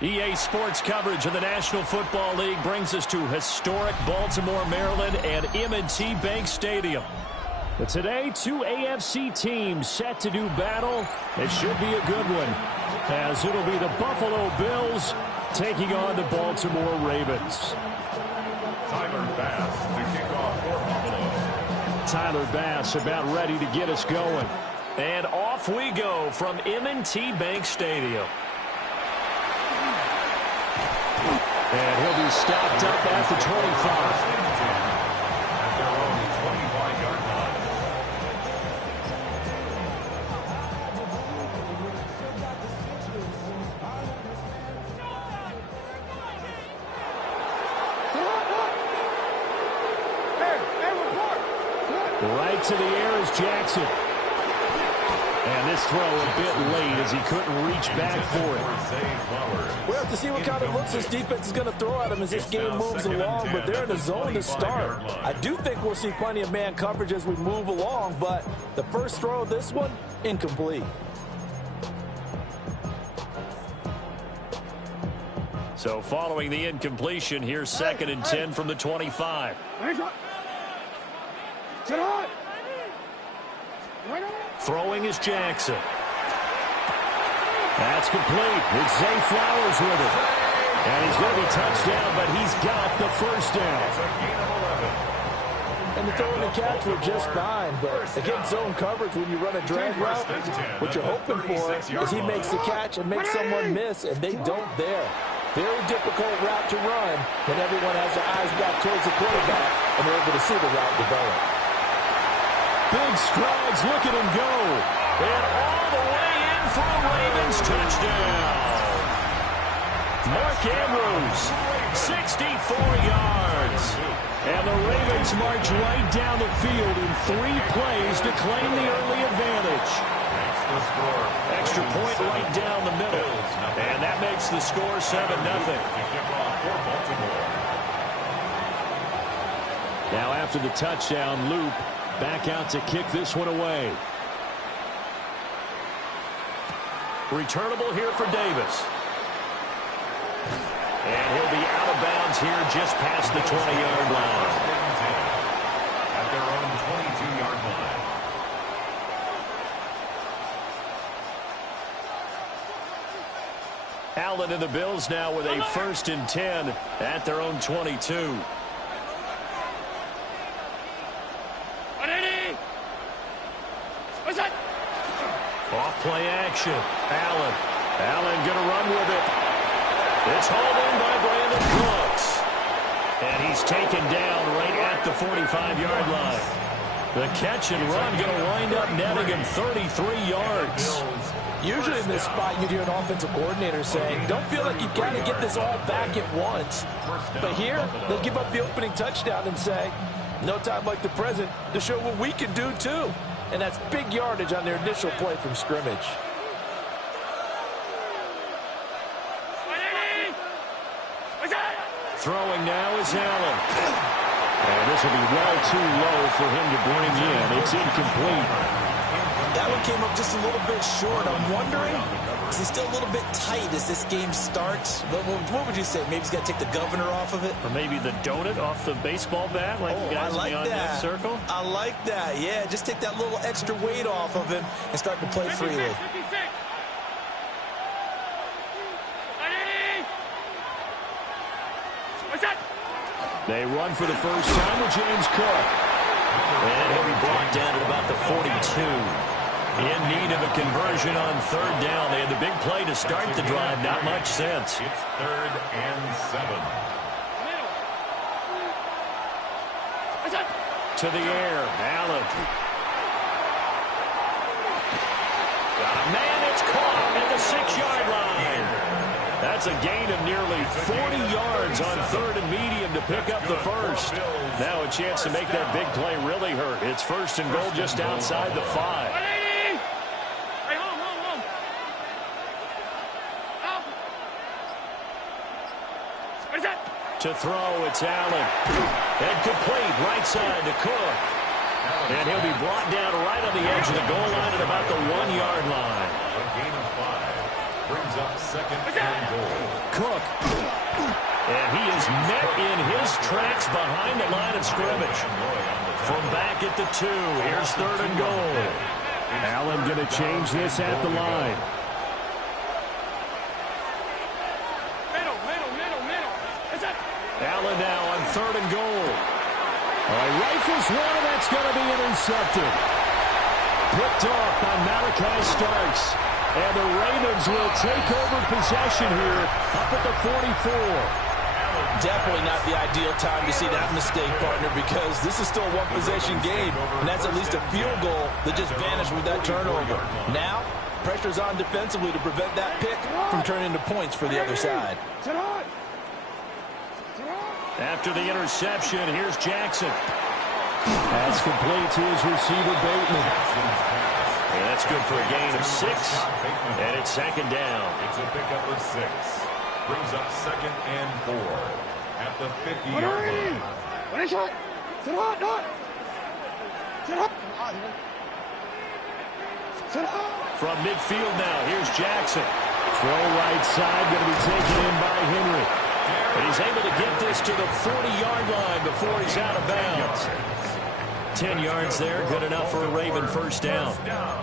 EA Sports coverage of the National Football League brings us to historic Baltimore, Maryland and M&T Bank Stadium. But today, two AFC teams set to do battle. It should be a good one, as it'll be the Buffalo Bills taking on the Baltimore Ravens. Tyler Bass to kick off for Buffalo. Tyler Bass about ready to get us going. And off we go from M&T Bank Stadium. And he'll be stopped up at the 25. At their own 25-yard line. Right to the air is Jackson. And this throw a bit late as he couldn't reach back for it. We'll have to see what kind of looks this defense is going to throw at him as this game moves along, but they're in a zone to start. I do think we'll see plenty of man coverage as we move along, but the first throw of this one, incomplete. So following the incompletion, here's 2nd and 10 from the 25. Throwing is Jackson. That's complete. It's Zay Flowers with it. And he's going to be touchdown, but he's got the first down. And the throw and the catch were just fine, but against zone coverage, when you run a drag route, what you're hoping for is he makes the catch and makes someone miss, and they don't there. Very difficult route to run when everyone has their eyes back towards the quarterback and they're able to see the route develop. Big strides, look at him go. And all the way in for a Ravens touchdown. Mark Andrews, 64 yards. And the Ravens march right down the field in 3 plays to claim the early advantage. Extra point right down the middle. And that makes the score 7-0. Now after the touchdown, Loop back out to kick this one away. Returnable here for Davis. And he'll be out of bounds here just past the 20-yard line. At their own 22-yard line. Allen and the Bills now with a 1st and 10 at their own 22. Off play action. Allen. Allen going to run with it. It's hauled in by Brandon Brooks. And he's taken down right at the 45-yard line. The catch and run going to wind up netting him 33 yards. Usually in this spot, you'd hear an offensive coordinator saying, don't feel like you've got to get this all back at once. But here, they'll give up the opening touchdown and say, no time like the present to show what we can do too. And that's big yardage on their initial play from scrimmage. Throwing now is Allen. And this will be well too low for him to bring in. It's incomplete. That one came up just a little bit short. I'm wondering, is he still a little bit tight as this game starts? What would you say? Maybe he's got to take the governor off of it? Or maybe the donut off the baseball bat like the guys like beyond that circle? I like that. Yeah, just take that little extra weight off of him and start to play freely. They run for the first time with James Cook. And he'll be brought down at about the 42. In need of a conversion on 3rd down. They had the big play to start the drive. Not much sense. It's 3rd and 7. To the air. Allen. Man, it's caught at the 6-yard line. That's a gain of nearly 40 yards on 3rd and medium to pick up the first. Now a chance to make that big play really hurt. It's 1st and goal just outside the 5. To throw, it's Allen. And complete right side to Cook. And he'll be brought down right on the edge of the goal line at about the 1-yard line. A gain of 5. Brings up second and goal. Cook. And he is met in his tracks behind the line of scrimmage. From back at the 2, here's third and goal. Allen going to change this at the line. Allen now on third and goal. Rifles one, that's going to be intercepted. Picked off by Malachi Starks. And the Ravens will take over possession here up at the 44. Definitely not the ideal time to see that mistake, partner, because this is still a one-possession game, and that's at least a field goal that just vanished with that turnover. Now, pressure's on defensively to prevent that pick from turning into points for the other side. After the interception, here's Jackson. That's complete to his receiver, Bateman. And that's good for a gain of 6, and it's second down. It's a pickup of 6. Brings up second and 4 at the 50-yard line. From midfield now, here's Jackson. Throw right side, going to be taken in by Henry. And he's able to get this to the 40-yard line before he's out of bounds. 10 yards there, good enough for a Raven first down.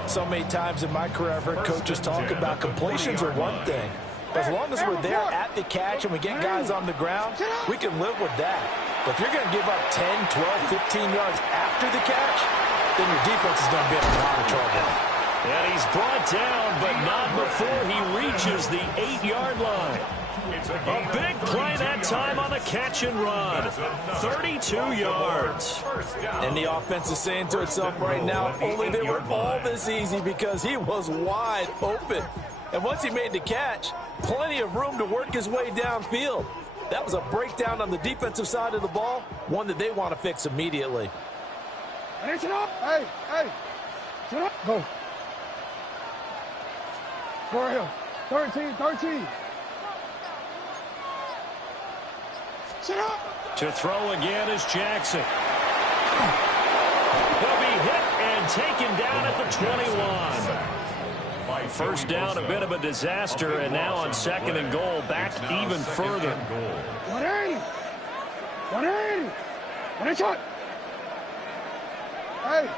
So many times in my career, I've heard coaches talk about completions are one thing. As long as we're there at the catch and we get guys on the ground, we can live with that. But if you're going to give up 10, 12, 15 yards after the catch, then your defense is going to be in a lot of trouble. And he's brought down, but not before he reaches the 8-yard line. A big play that time on the catch and run. 32 yards. And the offense is saying to itself right now, only they were all this easy because he was wide open. And once he made the catch, plenty of room to work his way downfield. That was a breakdown on the defensive side of the ball, one that they want to fix immediately. Hey, go. Go right here. 13. Sit up. To throw again is Jackson. He'll be hit and taken down at the 21. First down, a bit of a disaster, and now on second and goal, back even further. 180. Hey,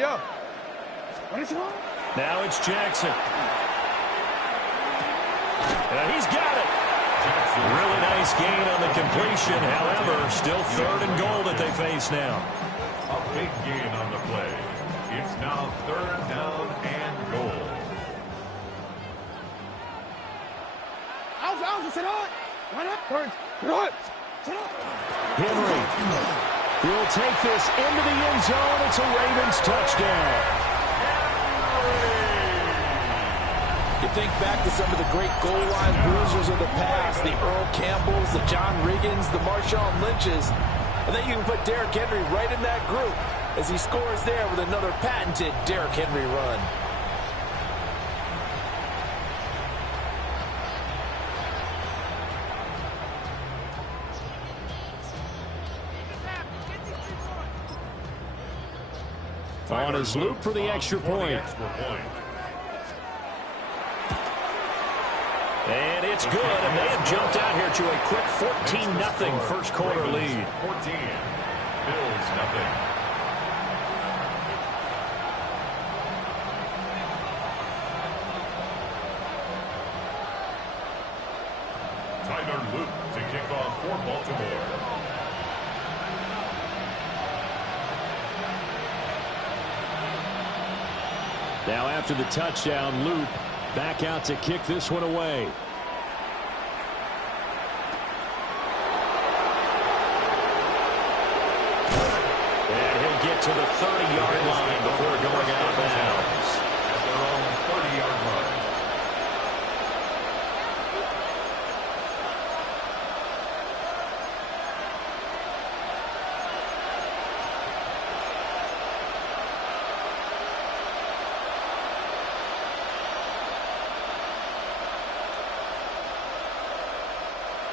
yo. Now it's Jackson. He's got it. Really nice gain on the completion. However, still third and goal that they face now. A big gain on the play. It's now third down and goal. Henry. He'll take this into the end zone. It's a Ravens touchdown. You think back to some of the great goal line bruisers of the past, the Earl Campbells, the John Riggins, the Marshawn Lynches. I think you can put Derrick Henry right in that group as he scores there with another patented Derrick Henry run. On his loop for the extra point. And it's good, and they have jumped out here to a quick 14-0 first quarter lead. 14. Bills nothing. Tyler Luke to kick off for Baltimore. Now after the touchdown, Luke back out to kick this one away. And he'll get to the 30-yard line before going out of bounds. At their own 30-yard line.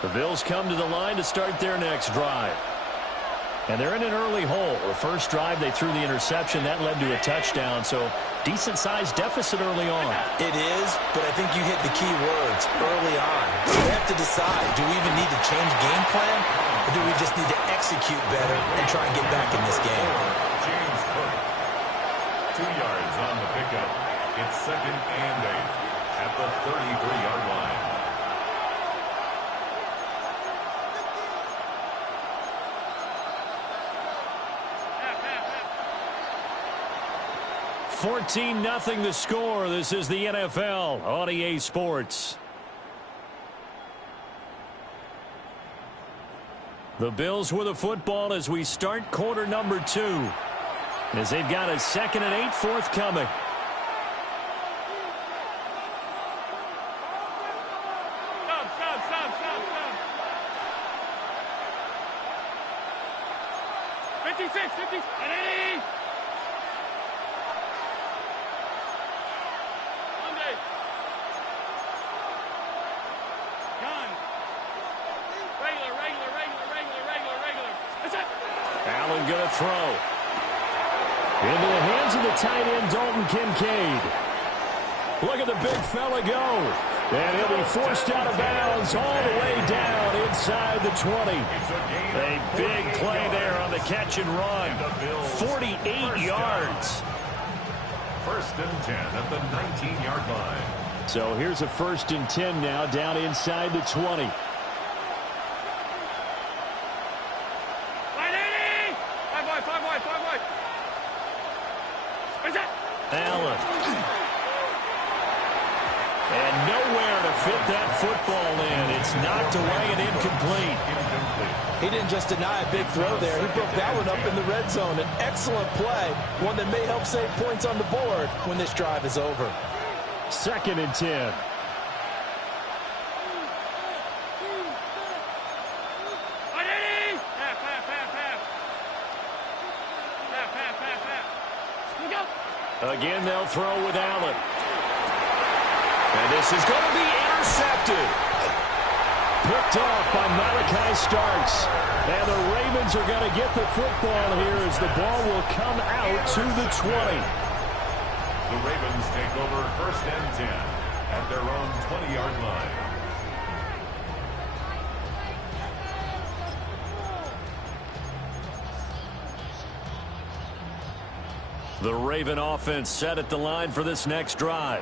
The Bills come to the line to start their next drive. And they're in an early hole. The first drive, they threw the interception. That led to a touchdown. So decent-sized deficit early on. It is, but I think you hit the key words early on. We have to decide, do we even need to change game plan? Or do we just need to execute better and try and get back in this game? James Cook. 2 yards on the pickup. It's 2nd and 8 at the 33-yard line. $14-0 the score. This is the NFL on EA Sports. The Bills with the football as we start quarter number 2. As they've got a 2nd and 8 forthcoming. Stop. 56, 50, and 80. Monday. Gun. Regular. That's it. Allen going to throw. Into the hands of the tight end, Dalton Kincaid. Look at the big fella go. And he'll be forced out of bounds all the way down inside the 20. A big play there on the catch and run. 48 yards. 1st and 10 at the 19-yard line. So here's a 1st and 10 now down inside the 20. Allen. And nowhere to fit that football in. It's knocked away and incomplete. He didn't just deny a big throw there. He broke that one up in the red zone. An excellent play. One that may help save points on the board when this drive is over. 2nd and 10. Again, they'll throw with Allen. And this is going to be intercepted. Picked off by Malachi Starks. And the Ravens are going to get the football here as the ball will come out to the 20. The Ravens take over 1st and 10 at their own 20-yard line. The Raven offense set at the line for this next drive.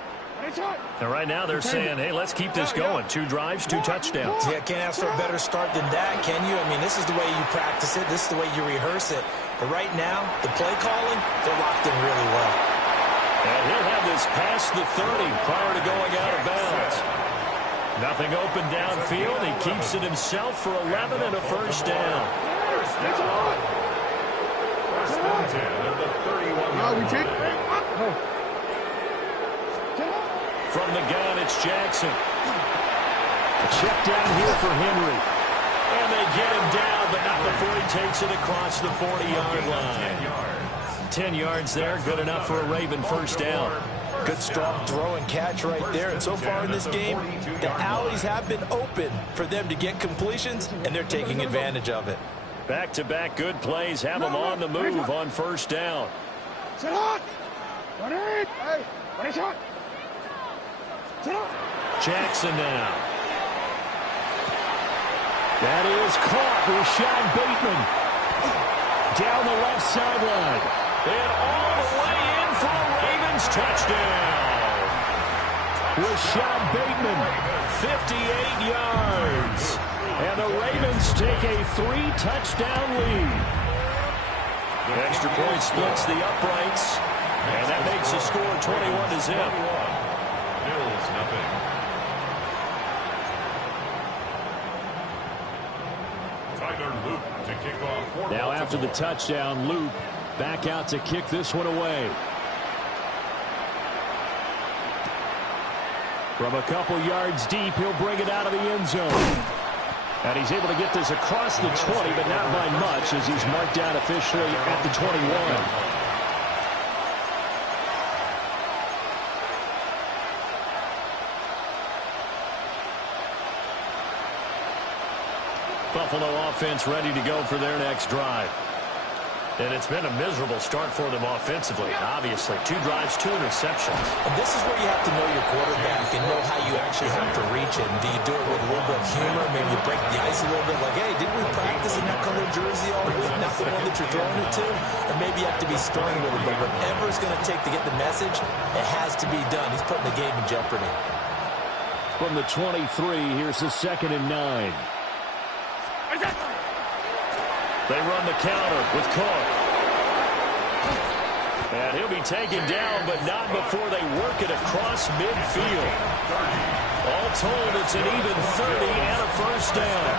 And right now they're saying, hey, let's keep this going. 2 drives, 2 touchdowns. Yeah, can't ask for a better start than that, can you? I mean, this is the way you practice it. This is the way you rehearse it. But right now, the play calling, they're locked in really well. And he'll have this past the 30 prior to going out of bounds. Nothing open downfield. He keeps it himself for 11 and a 1st down. From the gun, it's Jackson. A check down here for Henry. And they get him down, but not before he takes it across the 40-yard line. 10 yards there, good enough for a Raven 1st down. Good strong throw and catch right there. And so far in this game, the alleys have been open for them to get completions, and they're taking advantage of it. Back-to-back good plays have them on the move on 1st down. Jackson now. That is caught. Rashad Bateman down the left sideline. And all the way in for a Ravens touchdown. Rashad Bateman, 58 yards. And the Ravens take a 3-touchdown lead. The extra point splits the uprights. And that makes the score 21-0. Bills nothing. Tyler Loop to kick off. Now after the touchdown, Loop back out to kick this one away. From a couple yards deep, he'll bring it out of the end zone. And he's able to get this across the 20, but not by much as he's marked out officially at the 21. Buffalo offense ready to go for their next drive. And it's been a miserable start for them offensively. Obviously, 2 drives, 2 interceptions. And this is where you have to know your quarterback and know how you actually have to reach him. Do you do it with a little bit of humor? Maybe you break the ice a little bit like, hey, didn't we practice in that color jersey all week? Not the one that you're throwing it to? Or maybe you have to be stern with it. But whatever it's going to take to get the message, it has to be done. He's putting the game in jeopardy. From the 23, here's the 2nd and 9. They run the counter with Cook. And he'll be taken down, but not before they work it across midfield. All told, it's an even 30 and a first down.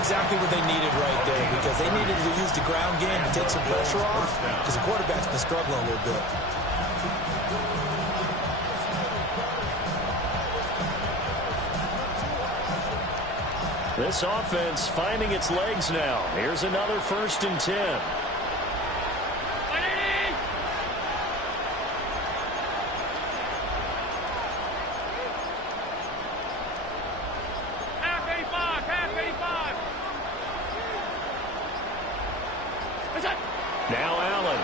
Exactly what they needed right there, because they needed to use the ground game to take some pressure off, because the quarterback's been struggling a little bit. This offense finding its legs now. Here's another 1st and 10. Half 85. Now Allen.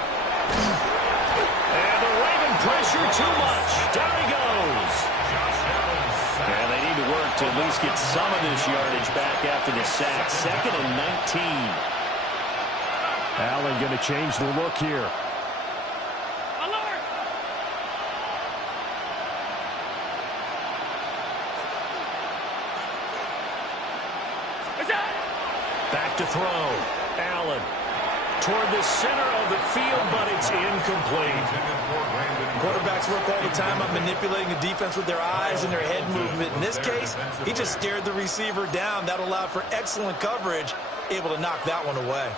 And the Raven pressure too much. Down he goes. And they need to work to at least get some of this yardage back after the sack. 2nd and 19. Allen going to change the look here. Alert! Back to throw. Allen toward the center of the field, but it's incomplete. Quarterbacks work all the time on manipulating the defense with their eyes and their head movement. In this case, he just stared the receiver down. That allowed for excellent coverage, able to knock that one away.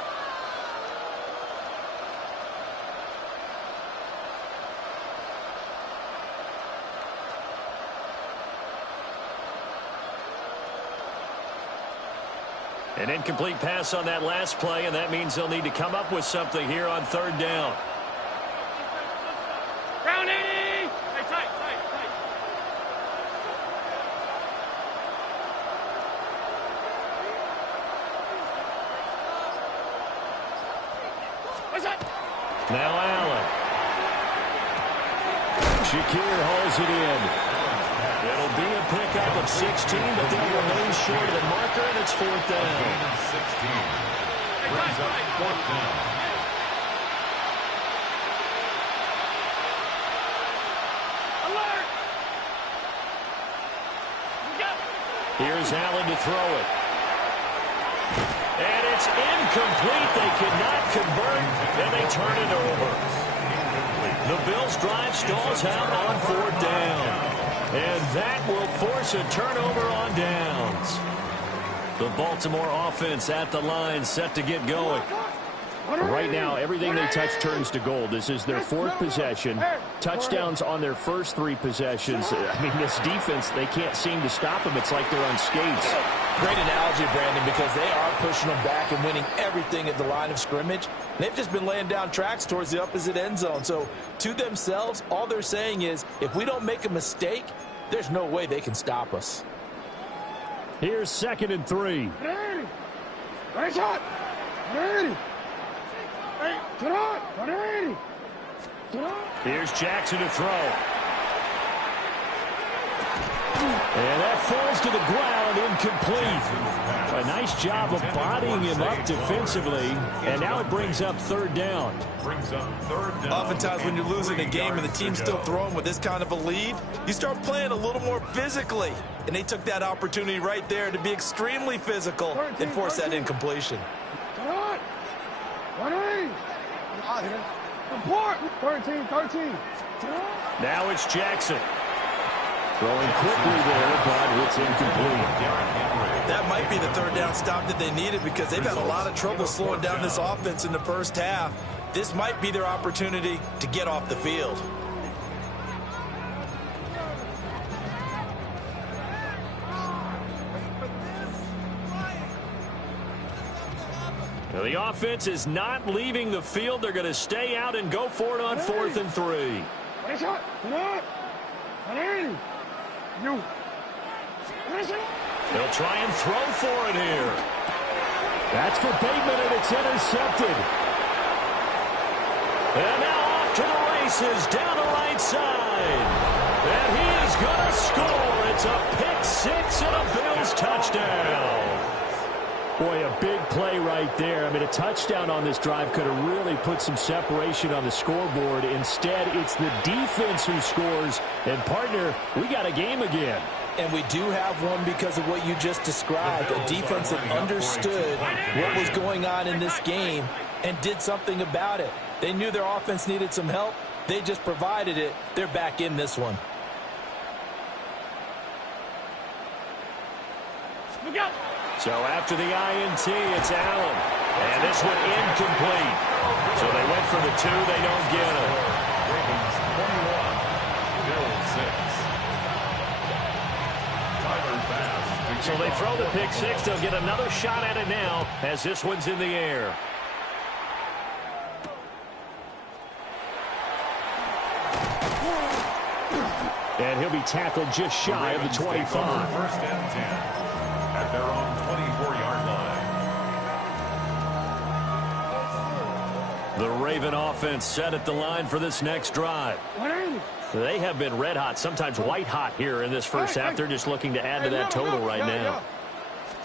An incomplete pass on that last play, and that means they'll need to come up with something here on 3rd down. Round 80! Hey, tight. What's that? Now Allen. Shakir hauls it in. It'll be a pickup of 16, but they'll remain short of the marker, and it's 4th down. 16 brings up 4th down. Alert! Here's Allen to throw it. And it's incomplete. They cannot convert, and they turn it over. The Bills' drive stalls out on 4th down. And that will force a turnover on downs. The Baltimore offense at the line, set to get going. Right now, everything they touch turns to gold. This is their 4th possession. Touchdowns on their first 3 possessions. I mean, this defense, they can't seem to stop them. It's like they're on skates. Great analogy, Brandon, because they are pushing them back and winning everything at the line of scrimmage. They've just been laying down tracks towards the opposite end zone. So, to themselves, all they're saying is, if we don't make a mistake, there's no way they can stop us. Here's 2nd and 3. Right shot! 180! Hey, get on! 180! Get on! Here's Jackson to throw. And that falls to the ground, incomplete. A nice job of bodying him up defensively, and now it brings up 3rd down. Oftentimes when you're losing a game and the team's still throwing with this kind of a lead, you start playing a little more physically. And they took that opportunity right there to be extremely physical and force that incompletion. Come on! 180! Support! 13. Now it's Jackson. Throwing quickly there, but it's incomplete. That might be the 3rd down stop that they needed, because they've had a lot of trouble slowing down this offense in the first half. This might be their opportunity to get off the field. Now the offense is not leaving the field. They're going to stay out and go for it on 4th and 3. Nice shot! Get on! 180! You! They'll try and throw for it here. That's for Bateman, and it's intercepted. And now off to the races down the right side. And he is going to score. It's a pick six and a Bills touchdown. Boy, a big play right there. I mean, a touchdown on this drive could have really put some separation on the scoreboard. Instead, it's the defense who scores. And, partner, we got a game again. And we do have one because of what you just described. A defense that understood what was going on in this game and did something about it. They knew their offense needed some help. They just provided it. They're back in this one. Look out! So after the INT, it's Allen. And this one incomplete. So they went for the 2. They don't get it. Ravens 21, Bills 6. So they throw the pick six. They'll get another shot at it now as this one's in the air. And he'll be tackled just shy of the 25. First and 10 at their own 24-yard line. The Raven offense set at the line for this next drive. They have been red hot, sometimes white hot here in this first half. They're just looking to add to that total right now.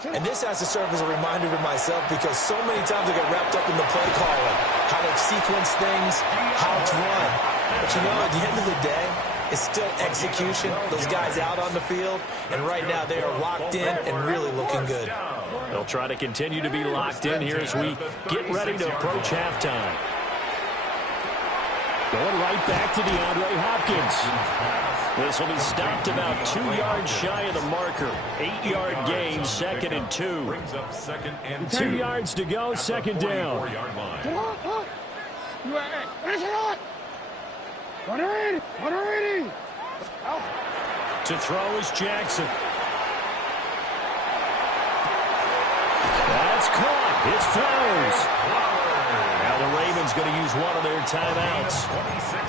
And this has to serve as a reminder to myself because so many times I get wrapped up in the play calling, how to sequence things, how it's run. But you know, at the end of the day, it's still execution. Those guys out on the field, and right now they are locked in and really looking good. They'll try to continue to be locked in here as we get ready to approach halftime. Going right back to DeAndre Hopkins. This will be stopped about 2 yards shy of the marker. 8-yard gain, 2nd and 2. Brings up 2nd and 2. 2 yards to go, second down. To throw is Jackson. That's caught. It's Flowers. Now the Ravens going to use one of their timeouts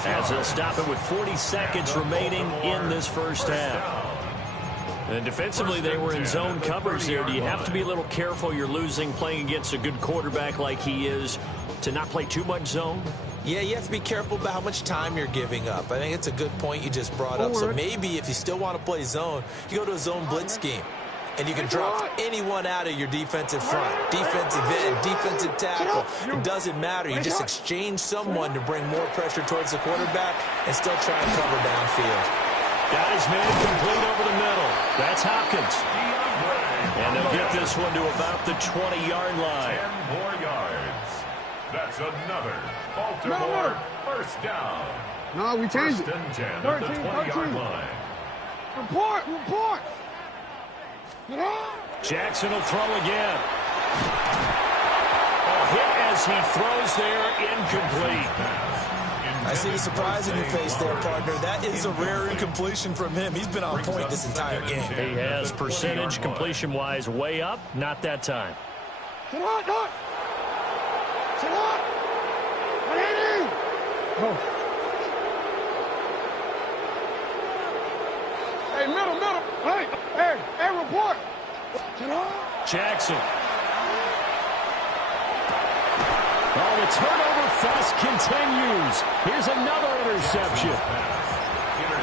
as they'll stop it with 40 seconds remaining in this first half. And defensively, they were in zone coverage there. Do you have to be a little careful? You're losing playing against a good quarterback like he is to not play too much zone? Yeah, you have to be careful about how much time you're giving up. I think it's a good point you just brought up. So maybe if you still want to play zone, you go to a zone blitz scheme. And you can drop anyone out of your defensive front, defensive end, defensive tackle. It doesn't matter. You just exchange someone to bring more pressure towards the quarterback and still try and cover downfield. Got his man complete over the middle. That's Hopkins. And they'll get this one to about the 20-yard line. 10 more yards. That's another Baltimore first down. No, we changed First it. and 10 at the 20-yard line. Report. Jackson will throw again. A hit as he throws there, incomplete. I see the surprise in your face there, partner. That is a rare incompletion from him. He's been on point this entire game. He has percentage completion-wise way up, not that time. Hey, middle. Hey, report. Jackson. Oh, the turnover fest continues. Here's another interception.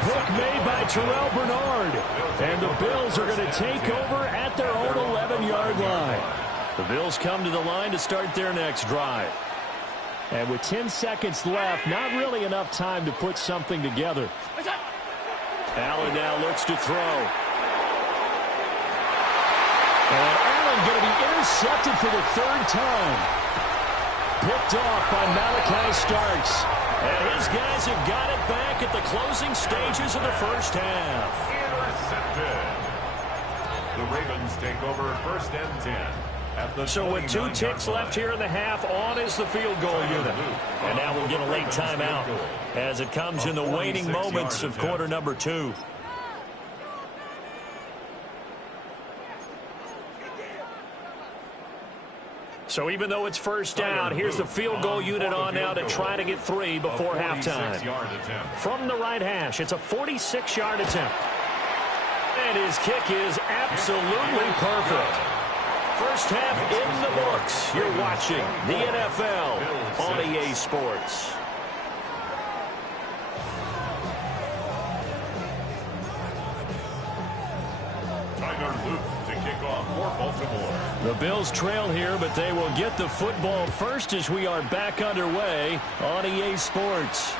Pick made by Terrell Bernard. And the Bills are going to take over at their own 11-yard line. The Bills come to the line to start their next drive. And with 10 seconds left, not really enough time to put something together. Allen now looks to throw. And Allen going to be intercepted for the 3rd time. Picked off by Malachi Starks. And his guys have got it back at the closing stages of the first half. Intercepted. The Ravens take over first and 10. So with 2 ticks left here in the half, on is the field goal unit. And now we'll get a late timeout as it comes in the waning moments of quarter number 2. So even though it's first down, here's the field goal unit on now to try to get 3 before halftime. From the right hash, it's a 46-yard attempt. And his kick is absolutely perfect. First half in the books. You're watching the NFL on EA Sports. are loose to kick off for Baltimore. The Bills trail here, but they will get the football first as we are back underway on EA Sports.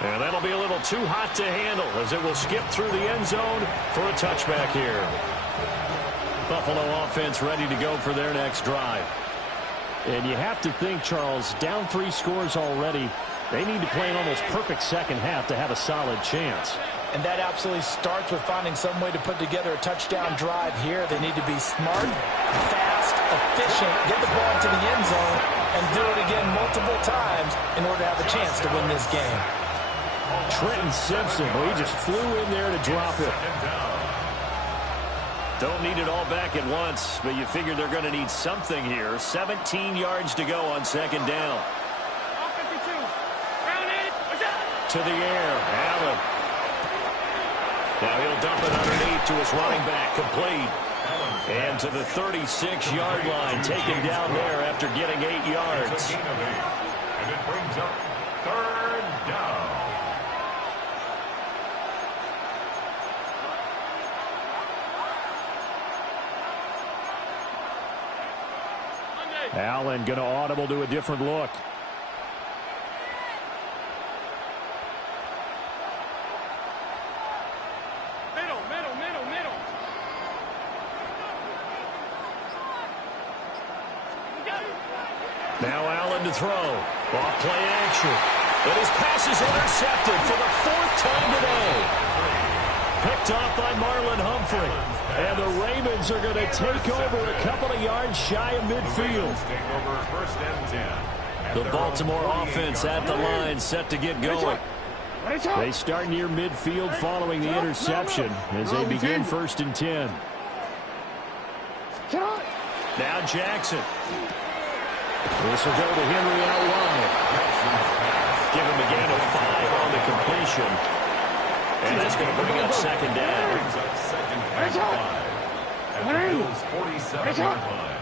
And that'll be a little too hot to handle as it will skip through the end zone for a touchback here. Buffalo offense ready to go for their next drive. And you have to think, Charles, down 3 scores already. They need to play an almost perfect second half to have a solid chance. And that absolutely starts with finding some way to put together a touchdown drive here. They need to be smart, fast, efficient, get the ball to the end zone, and do it again multiple times in order to have a chance to win this game. Trenton Simpson, well, he just flew in there to drop it. Don't need it all back at once, but you figure they're going to need something here. 17 yards to go on second down. To the air, Allen. Now he'll dump it underneath to his running back, complete. And to the 36-yard line, taken down there after getting 8 yards. And it brings up third down. Allen going to audible to a different look. Middle. Now Allen to throw. Off play action. And his pass is intercepted for the 4th time today. Picked off by Marlon Humphrey. And the Ravens are going to take over a couple of yards shy of midfield. Take over first and 10. The Baltimore offense at the line, set to get going. They start near midfield following the interception as they begin first and 10. Now Jackson. This will go to Henry out wide. Give him again a 5 on the completion. And that's going to bring up second down. Brings up second and 5. At the Bills' 47-yard line.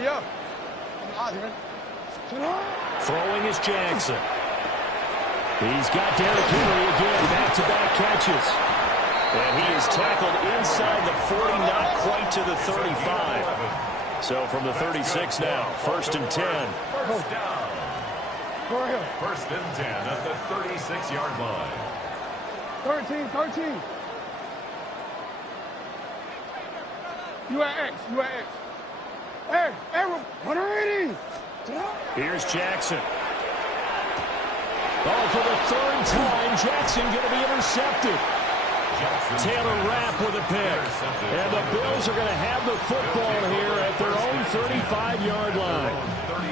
Yo. Throwing is Jackson. He's got Derrick Henry again, back-to-back catches. And he is tackled inside the 40, not quite to the 35. So from the 36 now, first and 10. First down. First and 10 at the 36-yard line. 13. You at X. Hey, 180. Here's Jackson. Oh, for the 3rd time, Jackson going to be intercepted. Taylor Rapp with a pick. And the Bills are going to have the football here at their own 35-yard line.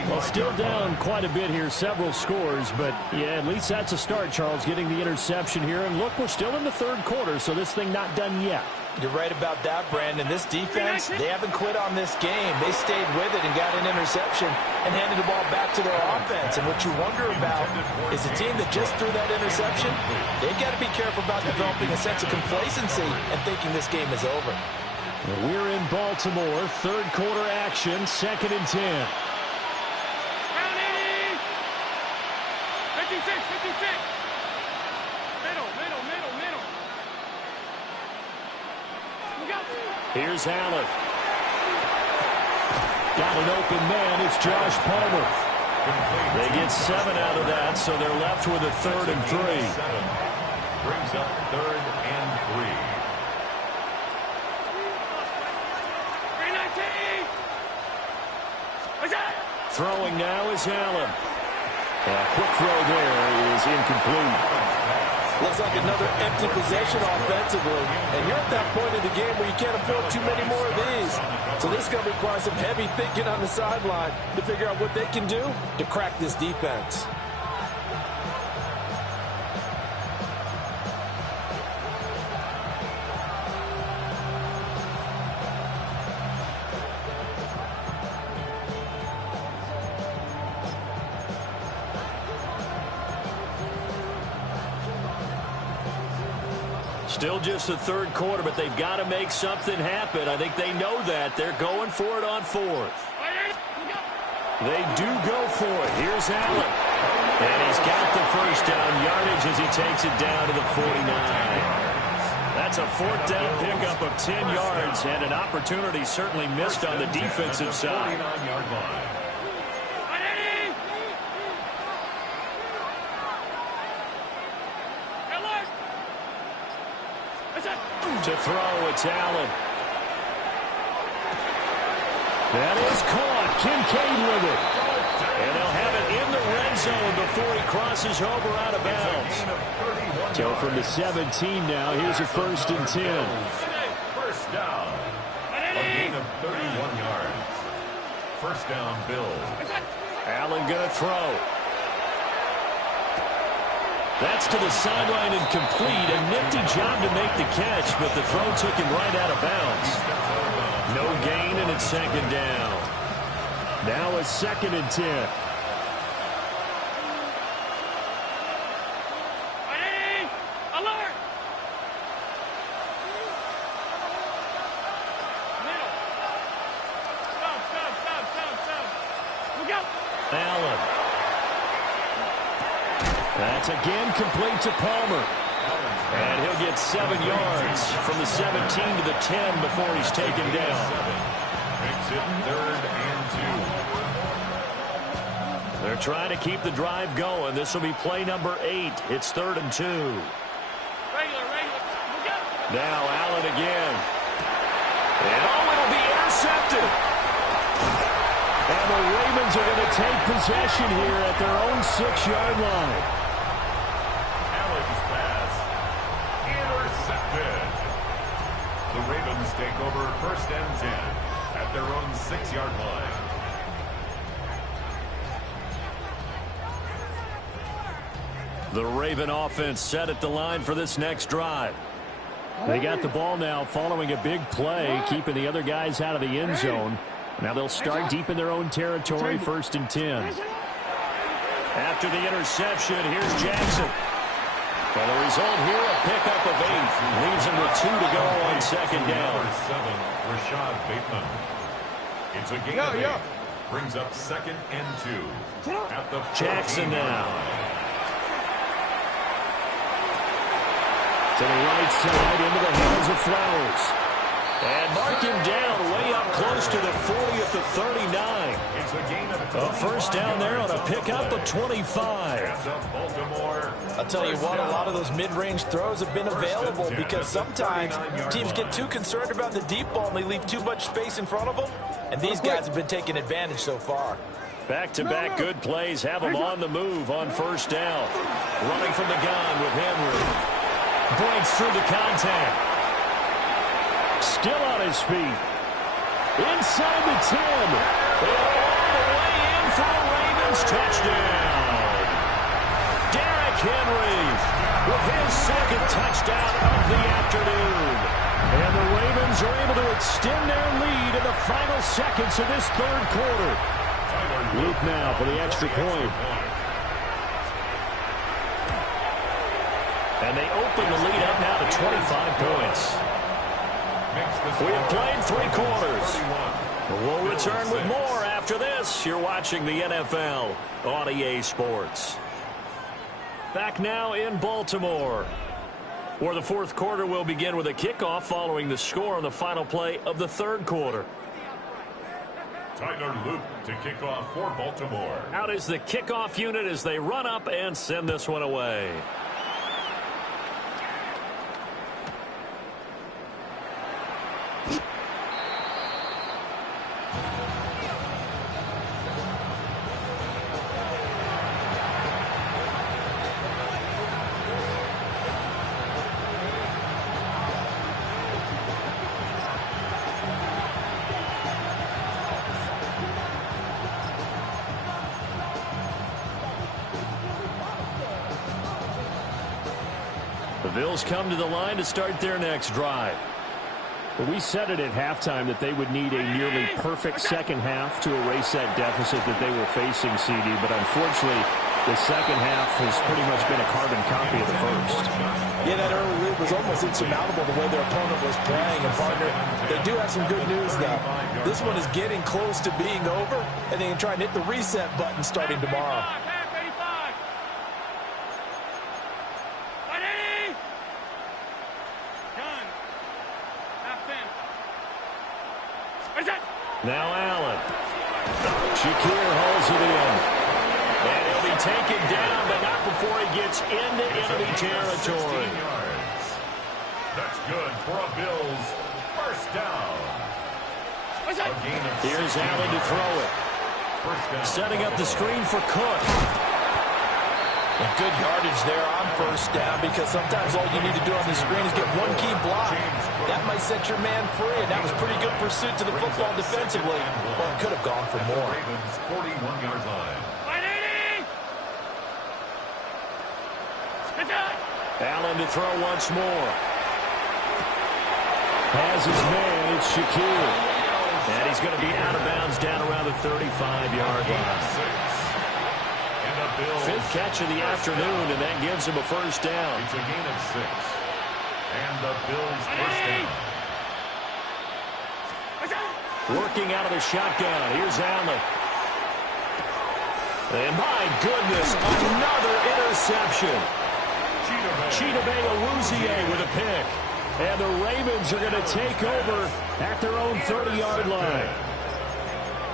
Well, still down quite a bit here, several scores, but yeah, at least that's a start, Charles, getting the interception here. And look, we're still in the 3rd quarter, so this thing not done yet. You're right about that, Brandon. This defense, they haven't quit on this game. They stayed with it and got an interception and handed the ball back to their offense. And what you wonder about is a team that just threw that interception, they've got to be careful about developing a sense of complacency and thinking this game is over. We're in Baltimore, 3rd quarter action, 2nd and 10. 56. Middle. Here's Allen. Got an open man. It's Josh Palmer. They get 7 out of that, so they're left with a 3rd and 3. Brings up 3rd and 3. Throwing now is Allen. A quick throw there is incomplete. Looks like another empty possession offensively. And you're at that point in the game where you can't afford too many more of these. So this is going to require some heavy thinking on the sideline to figure out what they can do to crack this defense. Still just the 3rd quarter, but they've got to make something happen. I think they know that. They're going for it on 4th. They do go for it. Here's Allen. And he's got the first down yardage as he takes it down to the 49. That's a fourth down pickup of 10 yards, and an opportunity certainly missed on the defensive side. To throw, it's Allen. That is caught. Kincaid with it. And they'll have it in the red zone before he crosses over out of bounds. So from the 17 now, here's a 1st and 10. First down. A gain of 31 yards. First down, Bills. Allen going to throw. That's to the sideline and complete. A nifty job to make the catch, but the throw took him right out of bounds. No gain, and it's 2nd down. Now a 2nd and 10. Allen. That's again complete to Palmer. And he'll get 7 yards from the 17 to the 10 before he's taken down. Makes it 3rd and 2. They're trying to keep the drive going. This will be play number 8. It's 3rd and 2. Now Allen again. And it'll be intercepted. And the Ravens are going to take possession here at their own 6-yard line. Allen's pass intercepted. The Ravens take over 1st and 10 at their own 6-yard line. The Raven offense set at the line for this next drive. They got the ball now following a big play, keeping the other guys out of the end zone. Now they'll start deep in their own territory, 1st and 10. After the interception, here's Jackson. Well, the result here, a pickup of 8. Leaves him with 2 to go on 2nd down. Number 7, Rashad Bateman. It's a gain of 8. Brings up 2nd and 2. At the Jackson now. To the right side, into the hands of Flowers. And mark him down way up close to the 40 at the 39. It's a gain of A 1st down there on a pickup of 25. I'll tell you what, a lot of those mid-range throws have been available because sometimes teams get too concerned about the deep ball and they leave too much space in front of them. And these guys have been taking advantage so far. Back-to-back good plays have them on the move on 1st down. Running from the gun with Henry. Breaks through the contact. Still on his feet. Inside the 10. All the way in for a Ravens touchdown. Derrick Henry with his 2nd touchdown of the afternoon. And the Ravens are able to extend their lead in the final seconds of this 3rd quarter. Luke now for the extra point. And they open the lead up now to 25 points. We have played 3 quarters. We'll return with more after this. You're watching the NFL on EA Sports. Back now in Baltimore, where the 4th quarter will begin with a kickoff following the score on the final play of the 3rd quarter. Tyler Luke to kick off for Baltimore. Out is the kickoff unit as they run up and send this one away. The Bills come to the line to start their next drive. Well, we said it at halftime that they would need a nearly perfect 2nd half to erase that deficit that they were facing, CD. But unfortunately, the 2nd half has pretty much been a carbon copy of the 1st. Yeah, that early lead was almost insurmountable the way their opponent was playing. And, partner, they do have some good news, though. This one is getting close to being over, and they can try and hit the reset button starting tomorrow. Now Allen. Shakir holds it in. And he'll be taken down, but not before he gets into enemy territory. That's good for a Bills first down. Here's Allen to throw it. Setting up the screen for Cook. And good yardage there on first down, because sometimes all you need to do on the screen is get one key block. That might set your man free, and that was pretty good pursuit to the football defensively. Well, it could have gone for more. Ravens 41-yard line. Allen to throw once more. Has his man, it's Shakir. And he's going to be out of bounds down around the 35-yard line. Fifth catch of the afternoon, and that gives him a first down. It's a gain of 6. And the Bills first down. Working out of the shotgun. Here's Allen. And my goodness, another interception. Aduwa-Ero with a pick. And the Ravens are going to take over at their own 30-yard line.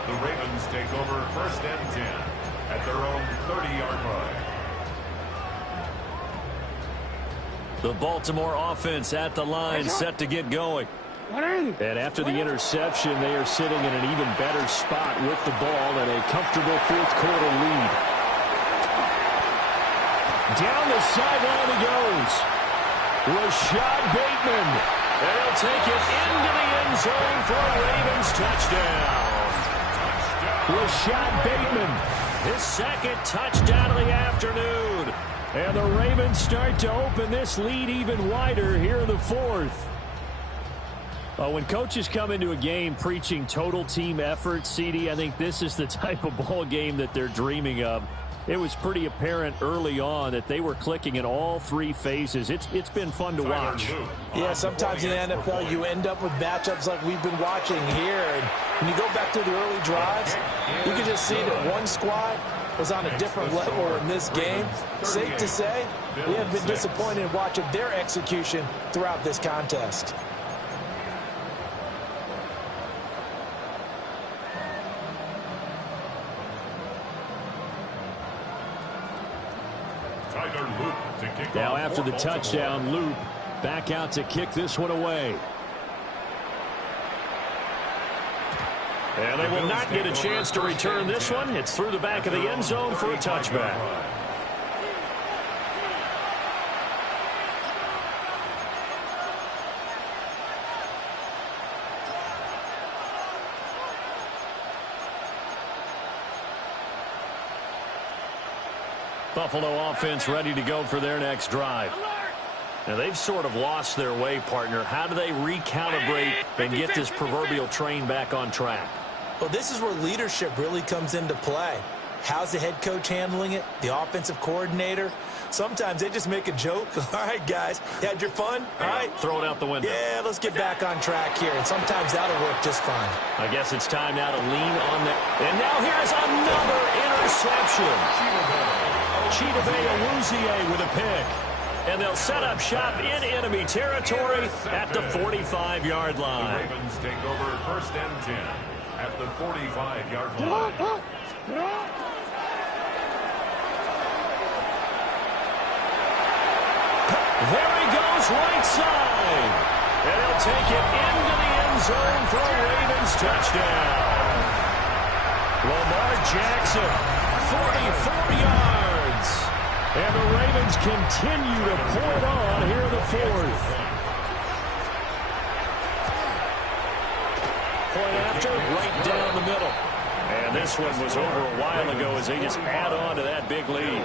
The Ravens take over first and 10 at their own 30-yard line. The Baltimore offense at the line, set to get going. And after the interception, they are sitting in an even better spot with the ball and a comfortable fourth-quarter lead. Down the sideline he goes. Rashad Bateman. And he'll take it into the end zone for a Ravens touchdown. Rashad Bateman, his second touchdown of the afternoon. And the Ravens start to open this lead even wider here in the fourth. When coaches come into a game preaching total team effort, CD, I think this is the type of ball game that they're dreaming of. It was pretty apparent early on that they were clicking in all three phases. It's been fun to watch. Yeah, sometimes in the NFL you end up with matchups like we've been watching here. And when you go back to the early drives, you can just see that one squad was on a different level in this game. Safe to say, we have been disappointed in watching their execution throughout this contest. Now after the touchdown, Loop back out to kick this one away. And they will not get a chance to return this one. It's through the back of the end zone for a touchback. Buffalo offense ready to go for their next drive. Now they've sort of lost their way, partner. How do they recalibrate and get this proverbial train back on track? Well, this is where leadership really comes into play. How's the head coach handling it? The offensive coordinator? Sometimes they just make a joke. All right, guys, you had your fun? All right. Throw it out the window. Yeah, let's get back on track here. And sometimes that'll work just fine. I guess it's time now to lean on that. And now here's another interception. Aduwa-Ero with a pick. And they'll set up shop in enemy territory at the 45-yard line. The Ravens take over first and 10 at the 45-yard line. There he goes, right side. And he'll take it into the end zone for a Ravens touchdown. Lamar Jackson, 44 yards. And the Ravens continue to pour it on here in the fourth. Point after, right down the middle. And this one was over a while ago as they just add on to that big lead.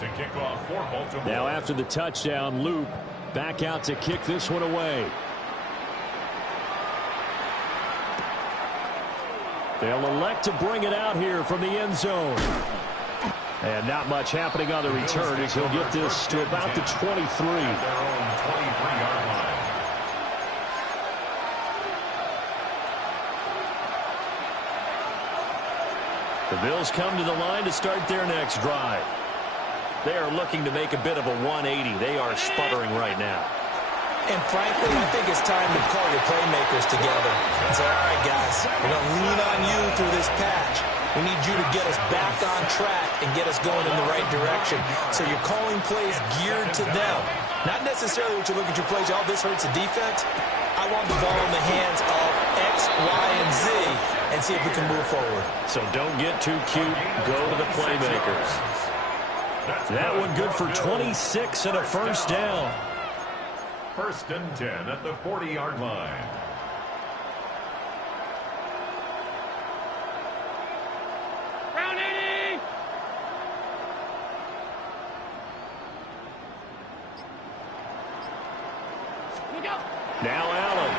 To kick off for Baltimore. Now after the touchdown, Loop back out to kick this one away. They'll elect to bring it out here from the end zone. And not much happening on the return as he'll get this to about the 23. At their own 23-yard line. The Bills come to the line to start their next drive. They are looking to make a bit of a 180. They are sputtering right now. And frankly, I think it's time to call your playmakers together and say, all right, guys, we're going to lean on you through this patch. We need you to get us back on track and get us going in the right direction. So you're calling plays geared to them. Not necessarily what you look at your plays, oh, this hurts the defense. I want the ball in the hands of X, Y, and Z and see if we can move forward. So don't get too cute. Go to the playmakers. That one good for 26 and a first down. 1st and 10 at the 40-yard line. Round 80. Look out. Now Allen.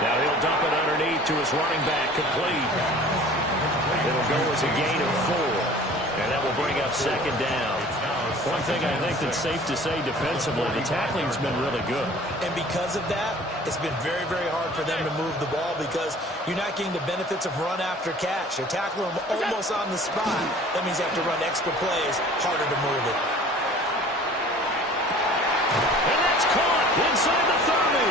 Now he'll dump it underneath to his running back, complete. It'll go as a gain of 4, and that will bring up 2nd down. One thing I think that's safe to say defensively, the tackling's been really good. And because of that, it's been very, very hard for them to move the ball because you're not getting the benefits of run after catch. You're tackling them almost on the spot. That means you have to run extra plays, harder to move it. And that's caught inside the 30.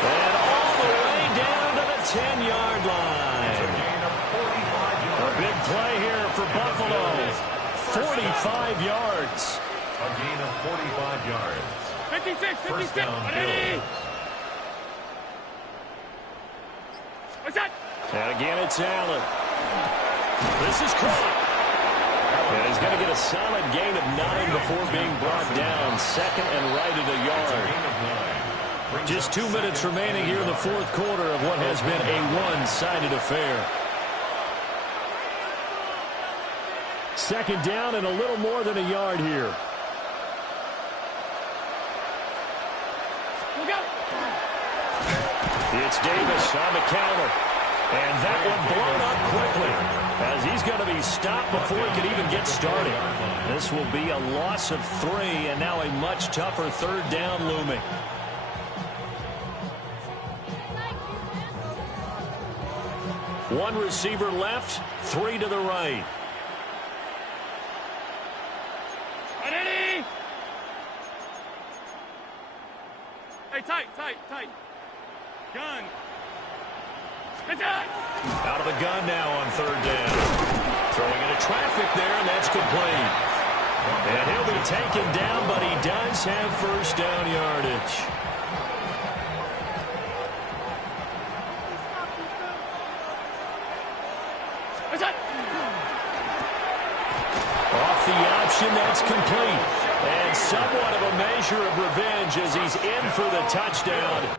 And all the way down to the 10-yard line. A big play here for Buffalo. 45 yards. A gain of 45 yards. 56, 56. First down, Bills. What's that? And again, it's Allen. This is caught. And he's going to get a solid gain of 9 before being brought down. 2nd and right at a yard. Just 2 minutes remaining here in the 4th quarter of what has been a one-sided affair. 2nd down and a little more than a yard here. Look out. It's Davis on the counter. And that one blown up quickly as he's going to be stopped before he can even get started. This will be a loss of 3 and now a much tougher 3rd down looming. One receiver left, 3 to the right. Ready? Hey, tight. Gun. Attack! Out of the gun now on 3rd down. Throwing into traffic there, and that's complete. And he'll be taken down, but he does have 1st down yardage. Off the option, that's complete. And somewhat of a measure of revenge as he's in for the touchdown.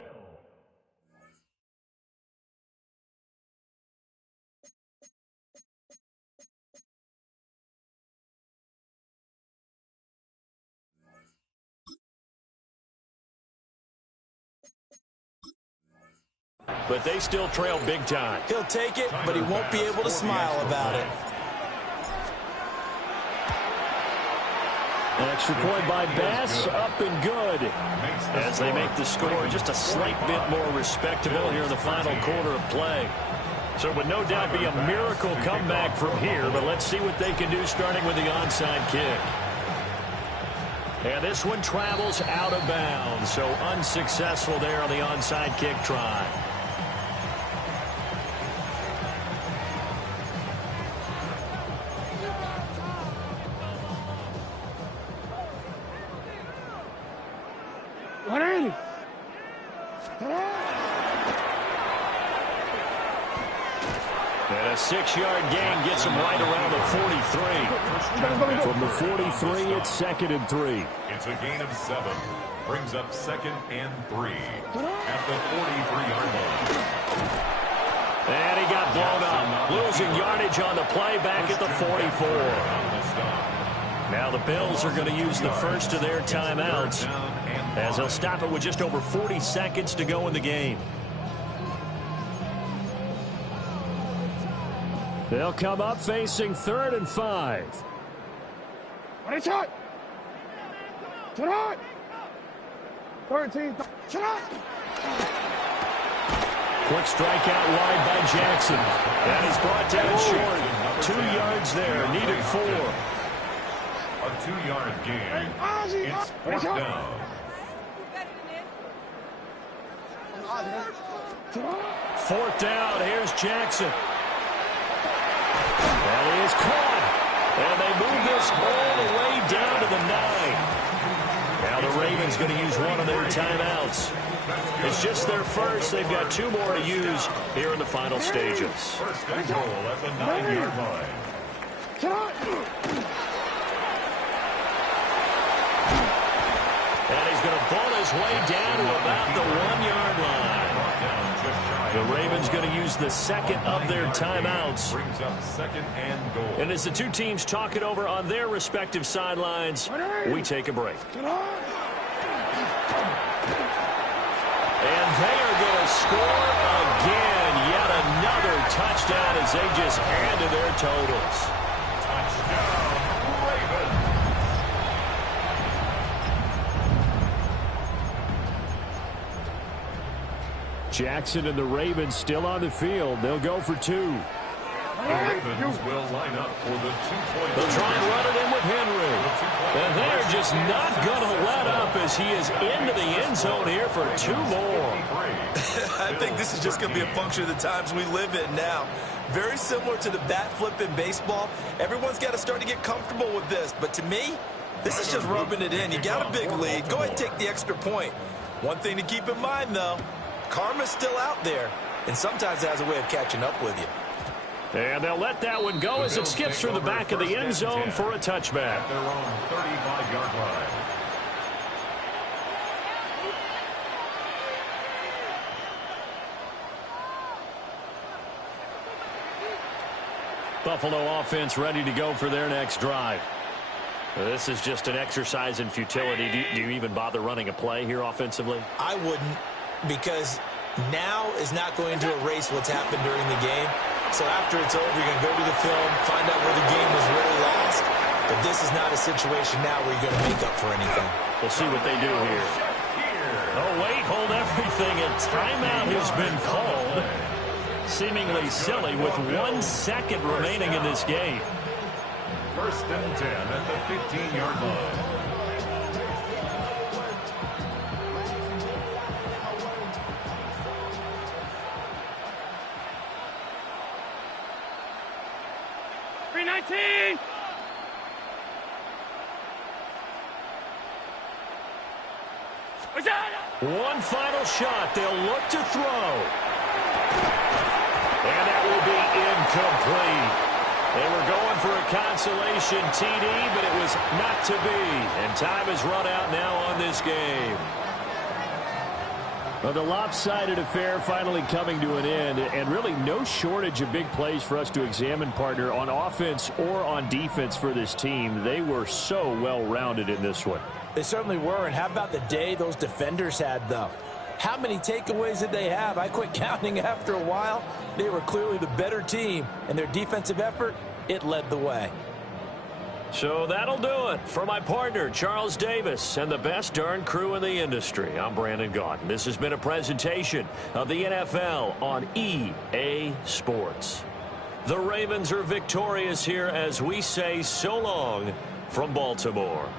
But they still trail big time. He'll take it, but he won't be able to smile about it. An extra point by Bass, up and good. As they make the score just a slight bit more respectable here in the final quarter of play. So it would no doubt be a miracle comeback from here, but let's see what they can do starting with the onside kick. And this one travels out of bounds, so unsuccessful there on the onside kick try. And a 6-yard gain gets him right around the 43. From the 43, it's 2nd and 3. It's a gain of 7. Brings up 2nd and 3 at the 43-yard line. And he got blown up. Losing yardage on the play back at the 44. Now the Bills are going to use the first of their timeouts as they'll stop it with just over 40 seconds to go in the game. They'll come up facing 3rd and 5. Ready, shot. Shot. 13. Shot. Quick strike out wide by Jackson. That is brought down short. 2 yards there, needed 4. A 2-yard gain. It's 4th down. Fourth down. Here's Jackson. That is caught. And they move this all the way down to the 9. Now the Ravens going to use one of their timeouts. It's just their first. They've got 2 more to use here in the final stages. First and goal at the 9-yard line. And he's going to ball his way down to about the 1-yard line. The Ravens going to use the second of their timeouts. Brings up 2nd and goal. And as the two teams talk it over on their respective sidelines, we take a break. And they are going to score again. Yet another touchdown as they just add to their totals. Touchdown, Ravens. Jackson and the Ravens still on the field. They'll go for 2. The Ravens will line up for the 2-point. They'll try and run it in with Henry. And they're just not going to let up as he is into the end zone here for 2 more. I think this is just going to be a function of the times we live in now. Very similar to the bat flip in baseball. Everyone's got to start to get comfortable with this. But to me, this is just rubbing it in. You got a big lead. Go ahead and take the extra point. One thing to keep in mind, though, karma's still out there, and sometimes it has a way of catching up with you. And they'll let that one go as it skips through the back of the end zone for a touchback. At their own 35-yard line. Buffalo offense ready to go for their next drive. This is just an exercise in futility. Do you even bother running a play here offensively? I wouldn't, because now is not going to erase what's happened during the game. So after it's over, you're going to go to the film, find out where the game was really lost. But this is not a situation now where you're going to make up for anything. We'll see what they do here. Oh, wait, hold everything. A timeout has been called. Seemingly silly with 1 second remaining in this game. 1st and 10 at the 15-yard line. One final shot. They'll look to throw. And that will be incomplete. They were going for a consolation TD, but it was not to be. And time has run out now on this game. Well, the lopsided affair finally coming to an end, and really no shortage of big plays for us to examine, partner, on offense or on defense for this team. They were so well-rounded in this one. They certainly were, and how about the day those defenders had, though? How many takeaways did they have? I quit counting after a while. They were clearly the better team, and their defensive effort, it led the way. So that'll do it for my partner, Charles Davis, and the best darn crew in the industry. I'm Brandon Gaudin. This has been a presentation of the NFL on EA Sports. The Ravens are victorious here as we say so long from Baltimore.